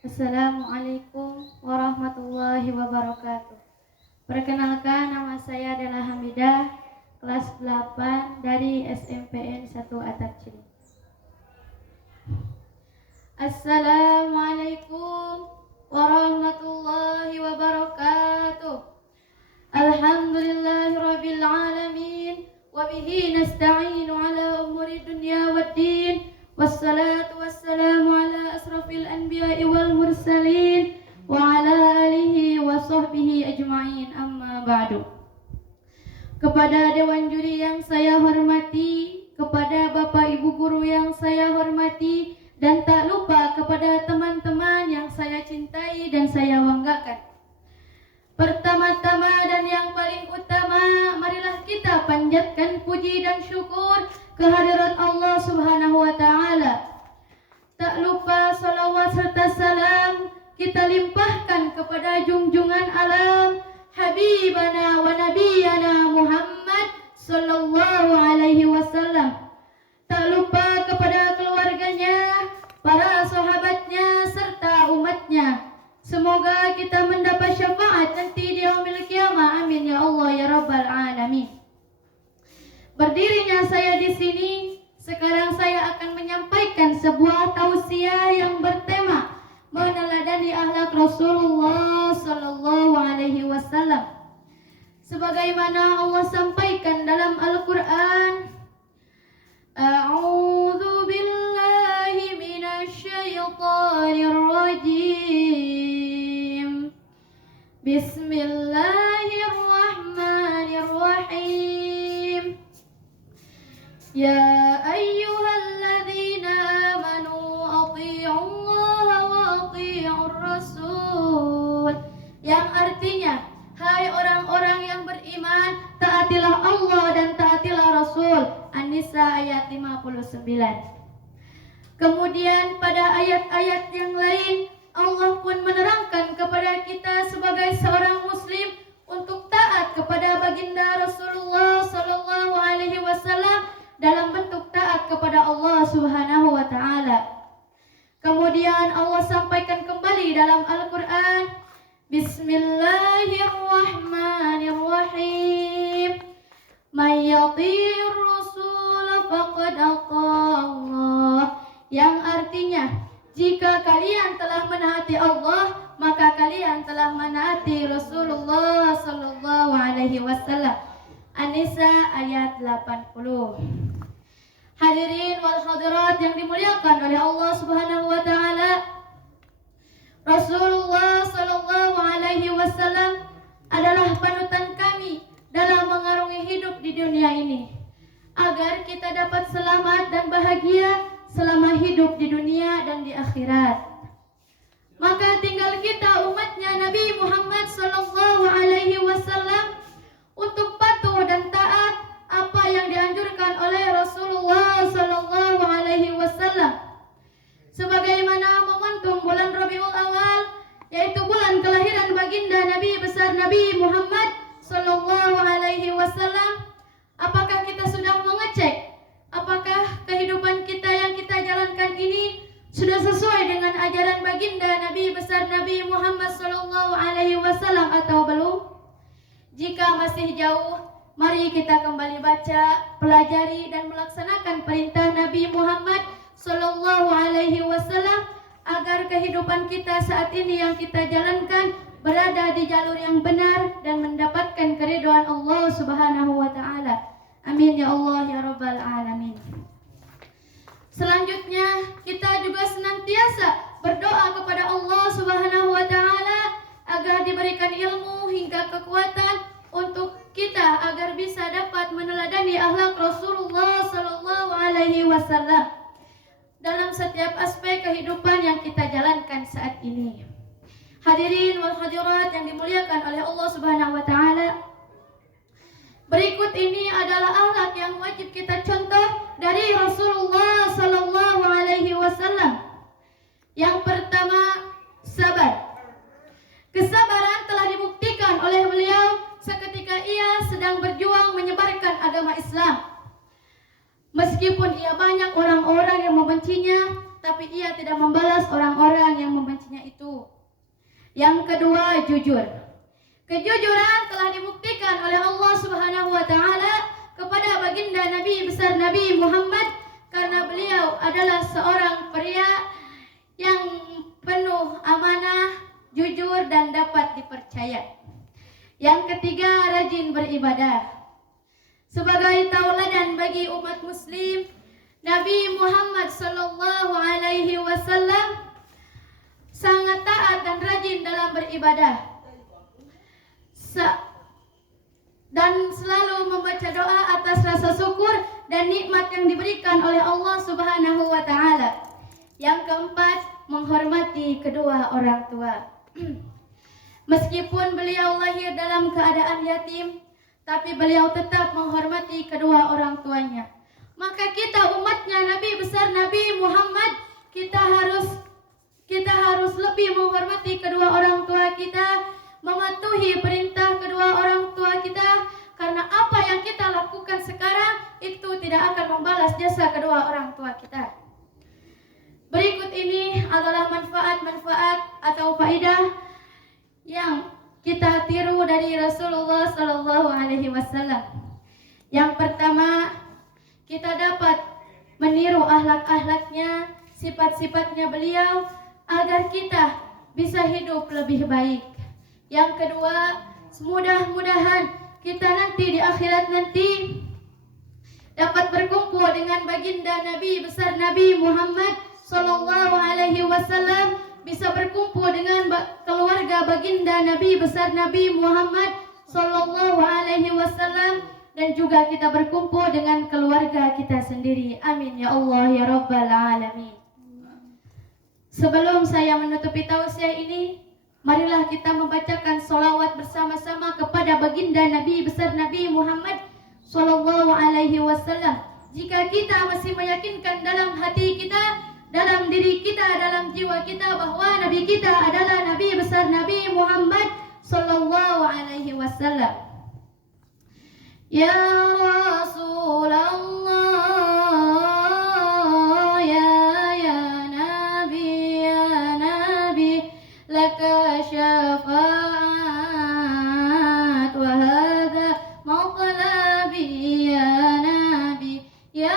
Assalamualaikum warahmatullahi wabarakatuh. Perkenalkan, nama saya adalah Hamidah, kelas 8 dari SMPN 1 Atap Cili. Assalamualaikum warahmatullahi wabarakatuh. Alhamdulillahirabbil alamin wa bihi nasta'inu ala umuri dunya waddin. Wassalatu wassalamu ala asrafil anbiya'i wal mursalin wa ala alihi wa sahbihi ajma'in, amma ba'du. Kepada Dewan Juri yang saya hormati, kepada Bapak Ibu Guru yang saya hormati, dan tak lupa kepada teman-teman yang saya cintai dan saya banggakan. Pertama-tama dan yang paling utama, marilah kita panjatkan puji dan syukur kehadirat Allah Subhanahu wa Ta'ala. Tak lupa salawat serta salam kita limpahkan kepada junjungan alam Habibana wa Nabiyana Muhammad sallallahu alaihi wasallam. Tak lupa kepada keluarganya, para sahabatnya serta umatnya. Semoga kita mendapat syafaat nanti di yaumil qiyamah. Amin ya Allah ya rabbal alamin. Berdirinya saya di sini, sekarang saya akan menyampaikan sebuah tausiah yang bertema meneladani akhlak Rasulullah sallallahu alaihi wasallam. Sebagaimana Allah sampaikan dalam Al-Qur'an, A'udzu billahi minasy syaithanir rajim. Bismillahirrahmanirrahim. Ya ayyuhalladzina amanu athi'ullaha wa athi'ur rasul. Yang artinya, hai orang-orang yang beriman, taatilah Allah dan taatilah Rasul. An-Nisa ayat 59. Kemudian pada ayat-ayat yang lain, Allah pun menerangkan kepada kita sebagai seorang muslim untuk taat kepada baginda Rasulullah sallallahu alaihi wasallam dalam bentuk taat kepada Allah Subhanahu wa Ta'ala. Kemudian Allah sampaikan kembali dalam Al-Quran, Bismillahirrahmanirrahim. Man yati'ir rasul faqad ata'allah. Yang artinya, jika kalian telah menaati Allah, maka kalian telah menaati Rasulullah sallallahu alaihi wasallam. An-Nisa ayat 80. Hadirin wal hadirat yang dimuliakan oleh Allah Subhanahu wa Ta'ala, Rasulullah sallallahu alaihi wasallam adalah panutan kami dalam mengarungi hidup di dunia ini, agar kita dapat selamat dan bahagia selama hidup di dunia dan di akhirat. Maka tinggal kita umatnya Nabi Muhammad sallallahu alaihi wasallam untuk patuh dan taat apa yang dianjurkan oleh Rasulullah sallallahu alaihi wasallam. Sebagaimana momentum bulan Rabiul Awal, yaitu bulan kelahiran baginda Nabi besar Nabi Muhammad sallallahu alaihi wasallam, apakah kita sudah mengecek apakah kehidupan kita yang kita jalankan ini sudah sesuai dengan ajaran baginda Nabi besar Nabi Muhammad sallallahu alaihi wasallam atau belum? Jika masih jauh, mari kita kembali baca, pelajari dan melaksanakan perintah Nabi Muhammad sallallahu alaihi wasallam agar kehidupan kita saat ini yang kita jalankan berada di jalur yang benar dan mendapatkan keridhaan Allah Subhanahu wa Ta'ala. Amin ya Allah ya rabbal alamin. Selanjutnya, kita juga senantiasa berdoa kepada Allah Subhanahu wa Ta'ala agar diberikan ilmu hingga kekuatan untuk kita agar bisa dapat meneladani akhlak Rasulullah sallallahu alaihi wasallam dalam setiap aspek kehidupan yang kita jalankan saat ini. Hadirin wal hadirat yang dimuliakan oleh Allah Subhanahu wa Ta'ala, berikut ini adalah akhlak yang wajib kita contoh dari Rasulullah sallallahu alaihi wasallam. Yang pertama, sabar. Kesabaran telah dibuktikan oleh beliau seketika ia sedang berjuang menyebarkan agama Islam. Meskipun ia banyak orang-orang yang membencinya, tapi ia tidak membalas orang-orang yang membencinya itu. Yang kedua, jujur. Kejujuran telah dibuktikan oleh Allah Subhanahu wa taala kepada baginda Nabi besar Nabi Muhammad karena beliau adalah seorang pria yang penuh amanah, jujur dan dapat dipercaya. Yang ketiga, rajin beribadah. Sebagai tauladan bagi umat muslim, Nabi Muhammad sallallahu alaihi wasallam sangat taat dan rajin dalam beribadah. Dan selalu membaca doa atas rasa syukur dan nikmat yang diberikan oleh Allah Subhanahu wa taala. Yang keempat, menghormati kedua orang tua. Meskipun beliau lahir dalam keadaan yatim, tapi beliau tetap menghormati kedua orang tuanya. Maka kita umatnya Nabi besar Nabi Muhammad, kita harus lebih menghormati kedua orang tua kita, mematuhi perintah kedua orang tua kita, karena apa yang kita lakukan sekarang itu tidak akan membalas jasa kedua orang tua kita. Berikut ini adalah manfaat-manfaat atau faidah yang kita tiru dari Rasulullah sallallahu alaihi wasallam. Yang pertama, kita dapat meniru akhlak-akhlaknya, sifat-sifatnya beliau agar kita bisa hidup lebih baik. Yang kedua, mudah-mudahan kita nanti di akhirat nanti dapat berkumpul dengan baginda Nabi besar Nabi Muhammad sallallahu alaihi wasallam, bisa berkumpul dengan keluarga baginda Nabi besar Nabi Muhammad sallallahu alaihi wasallam, dan juga kita berkumpul dengan keluarga kita sendiri. Amin ya Allah ya Rabbal alamin. Sebelum saya menutupi tausiah ini, marilah kita membacakan sholawat bersama-sama kepada baginda Nabi besar Nabi Muhammad sallallahu alaihi wasallam. Jika kita masih meyakinkan dalam hati kita, dalam diri kita, dalam jiwa kita bahwa Nabi kita adalah Nabi besar Nabi Muhammad sallallahu alaihi wasallam. Ya Rasulullah, ya Nabi, laka syafaat wa hadha matlabi ya Nabi. Ya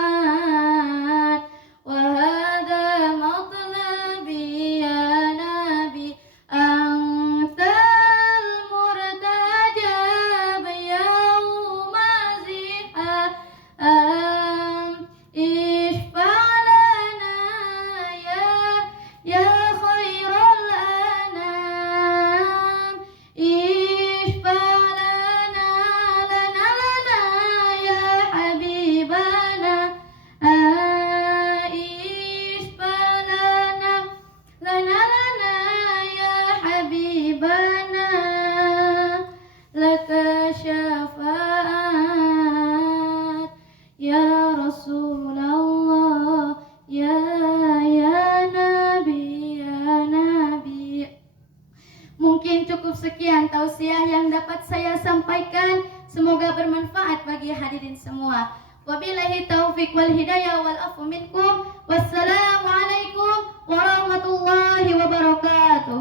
syafaat wa hadha matlabi ya Nabi, antal murtajab yauma zihab, ishfa'lana ya khairal anam, ishfa'lana lana ya habibana, ishfa'lana lana ya habibana, laka syafaat ya Rasulullah, ya Nabi, ya Nabi. Mungkin cukup sekian tausiah yang dapat saya sampaikan. Semoga bermanfaat bagi hadirin semua. Wabillahi taufiq wal hidayah wal afu minkum. Wassalamualaikum warahmatullahi wabarakatuh.